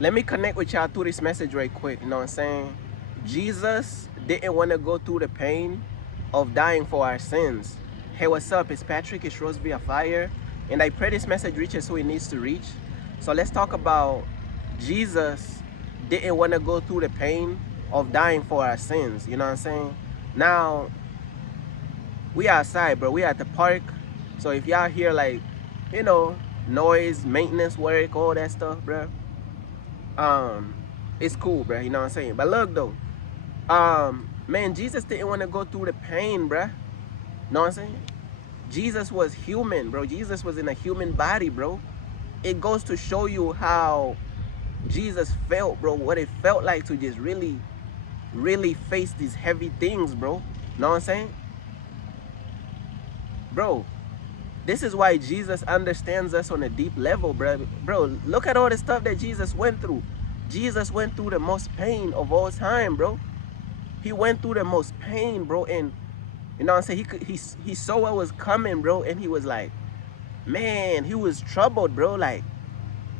Let me connect with y'all through this message right quick. You know what I'm saying? Jesus didn't want to go through the pain of dying for our sins. Hey, what's up? It's Patrick. It's Rose via Fire. And I pray this message reaches who it needs to reach. So let's talk about Jesus didn't want to go through the pain of dying for our sins. You know what I'm saying? Now, we outside, bro. We at the park. So if y'all hear like, you know, noise, maintenance work, all that stuff, bro, um it's cool, bro. You know what I'm saying? But look though, man, Jesus didn't want to go through the pain, bro. Know what I'm saying? Jesus was human, bro. Jesus was in a human body, bro. It goes to show you how Jesus felt, bro. What it felt like to just really face these heavy things, bro. Know what I'm saying? Bro, this is why Jesus understands us on a deep level, bro. Bro, look at all the stuff that Jesus went through. Jesus went through the most pain of all time, bro. He went through the most pain, bro, and you know what I'm saying? He saw what was coming, bro, and he was like, man, he was troubled, bro. Like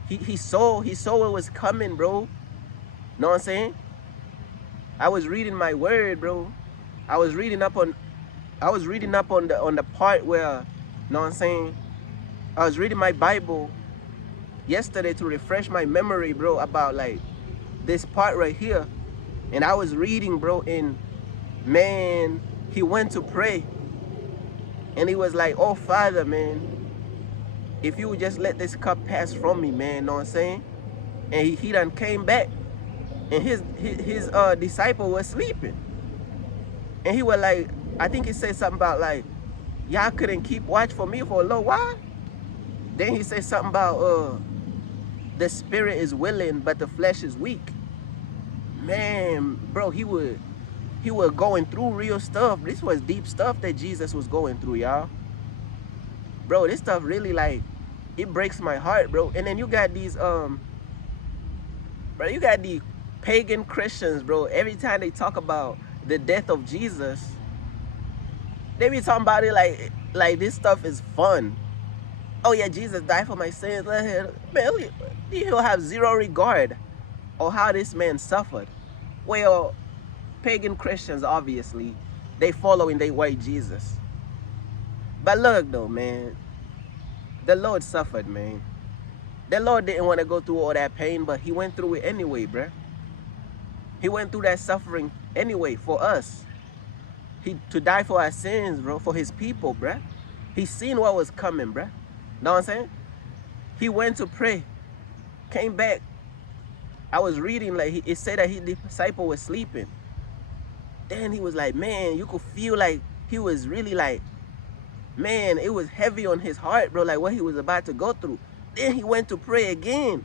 he saw what was coming, bro. Know what I'm saying? I was reading my word, bro. I was reading up on the part where, know what I'm saying? I was reading my Bible yesterday to refresh my memory, bro, about like this part right here. And I was reading, bro, and man, he went to pray. And he was like, oh, Father, man, if you would just let this cup pass from me, man, know what I'm saying? And he done came back, and his disciple was sleeping. And he was like, I think he said something about like, y'all couldn't keep watch for me for a little while. Then he said something about the spirit is willing, but the flesh is weak. Man, bro, he was going through real stuff. This was deep stuff that Jesus was going through, y'all. Bro, this stuff really like, it breaks my heart, bro. And then you got these bro, you got these pagan Christians, bro. Every time they talk about the death of Jesus, they be talking about it like this stuff is fun. Oh yeah, Jesus died for my sins. Man, he'll have zero regard of how this man suffered. Well, pagan Christians, obviously, they following their white Jesus. But look though, man, the Lord suffered, man. The Lord didn't want to go through all that pain, but he went through it anyway, bruh. He went through that suffering anyway for us. To die for our sins, bro, for his people, bruh. He seen what was coming, bruh. Know what I'm saying? He went to pray, came back. I was reading, like, it said that his disciple was sleeping. Then he was like, man, you could feel like he was really like, man, it was heavy on his heart, bro, like what he was about to go through. Then he went to pray again.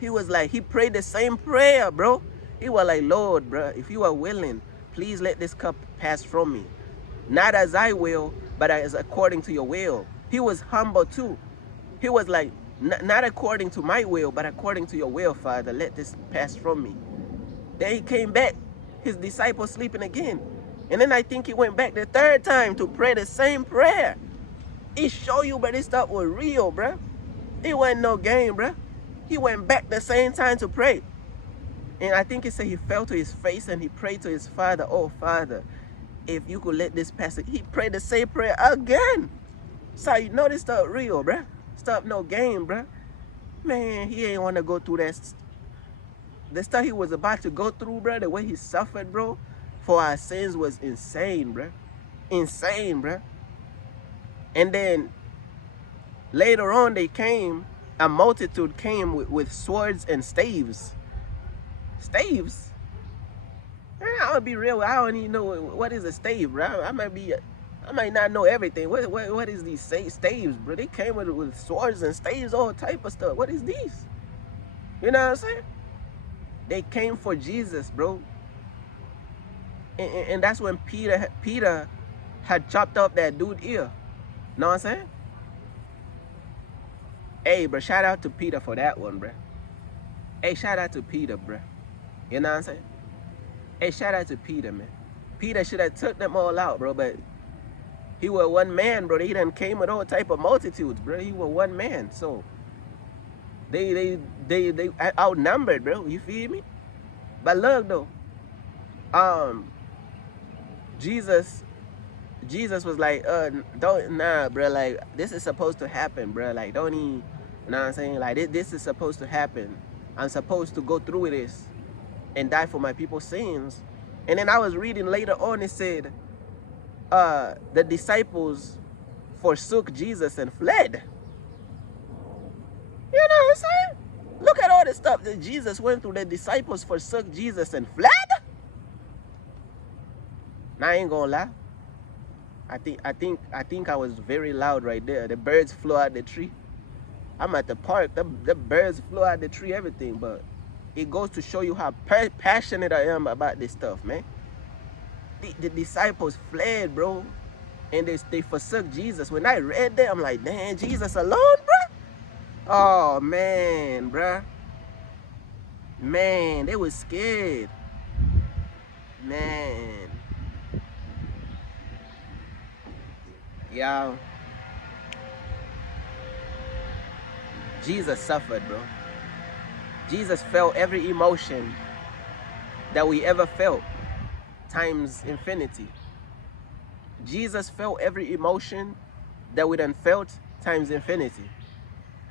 He was like, he prayed the same prayer, bro. He was like, Lord, bro, if you are willing, please let this cup pass from me. Not as I will, but as according to your will. He was humble too. He was like, not according to my will, but according to your will, Father, let this pass from me. Then he came back, his disciples sleeping again. And then I think he went back the third time to pray the same prayer. It show you, but this stuff was real, bro. It wasn't no game, bro. He went back the same time to pray. And I think he said he fell to his face and he prayed to his Father, oh, Father, if you could let this pass. He prayed the same prayer again. So you know this stuff real, bro. Stuff no game, bro. Man, he ain't want to go through that. The stuff he was about to go through, bro, the way he suffered, bro, for our sins was insane, bro. Insane, bro. And then later on, a multitude came with swords and staves. Staves? Man, I'll be real, I don't even know what is a stave, bro. I might not know everything. What is these staves, bro? They came with swords and staves, all type of stuff. What is these? You know what I'm saying? They came for Jesus, bro. And that's when Peter had chopped up that dude's ear. Know what I'm saying? Hey, bro, shout out to Peter for that one, bro. Hey, shout out to Peter, bro. You know what I'm saying? Hey, shout out to Peter, man. Peter should have took them all out, bro, but he was one man, bro. He done came with all type of multitudes, bro. He was one man, so They outnumbered, bro. You feel me? But look though, um, Jesus Jesus was like, don't, nah, bro, like, this is supposed to happen, bro. Like, don't even, you know what I'm saying? Like, this is supposed to happen. I'm supposed to go through with this and die for my people's sins. And then I was reading later on, it said, the disciples forsook Jesus and fled. You know what I'm saying? Look at all the stuff that Jesus went through. The disciples forsook Jesus and fled. Now I ain't gonna lie. I think I was very loud right there. The birds flew out the tree. I'm at the park. The birds flew out the tree, everything. But it goes to show you how passionate I am about this stuff, man. The disciples fled, bro, and they forsook Jesus. When I read that, I'm like, damn, Jesus alone, bro. Oh man, bro. Man, they was scared. Man. Yeah. Jesus suffered, bro. Jesus felt every emotion that we ever felt times infinity. Jesus felt every emotion that we done felt times infinity.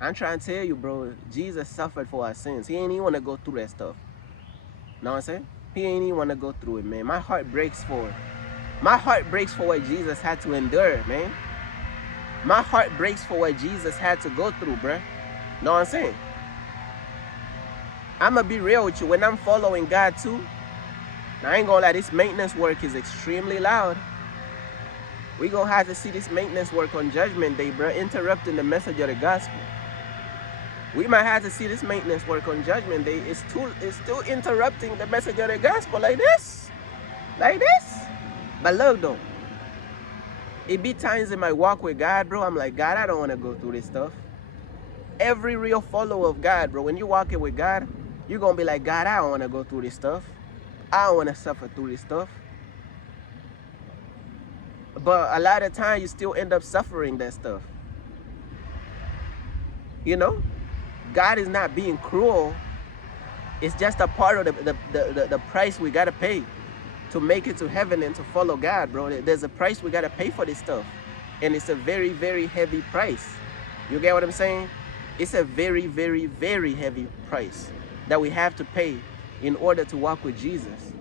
I'm trying to tell you, bro, Jesus suffered for our sins. He ain't even want to go through that stuff. Know what I'm saying? He ain't even want to go through it, man. My heart breaks for it. My heart breaks for what Jesus had to endure, man. My heart breaks for what Jesus had to go through, bruh. Know what I'm saying? I'ma be real with you. When I'm following God too, now I ain't gonna lie, this maintenance work is extremely loud. We gonna have to see this maintenance work on Judgment Day, bruh, interrupting the message of the gospel. We might have to see this maintenance work on Judgment Day. It's still interrupting the message of the gospel like this. Like this. But look though, it be times in my walk with God, bro, I'm like, God, I don't want to go through this stuff. Every real follower of God, bro, when you're walking with God, you're going to be like, God, I don't want to go through this stuff. I don't want to suffer through this stuff. But a lot of times you still end up suffering that stuff. You know? God is not being cruel. It's just a part of the price we got to pay to make it to heaven and to follow God, bro. There's a price we got to pay for this stuff. And it's a very, very heavy price. You get what I'm saying? It's a very, very, very heavy price that we have to pay in order to walk with Jesus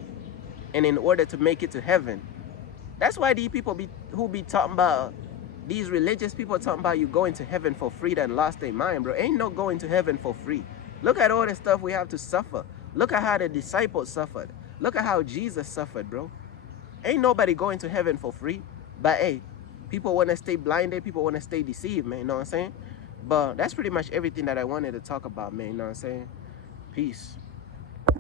and in order to make it to heaven. That's why these people who be talking about, these religious people talking about you going to heaven for free that lost their mind, bro. Ain't no going to heaven for free. Look at all the stuff we have to suffer. Look at how the disciples suffered. Look at how Jesus suffered, bro. Ain't nobody going to heaven for free. But hey, people want to stay blinded. People want to stay deceived, man. You know what I'm saying? But that's pretty much everything that I wanted to talk about, man. You know what I'm saying? Peace.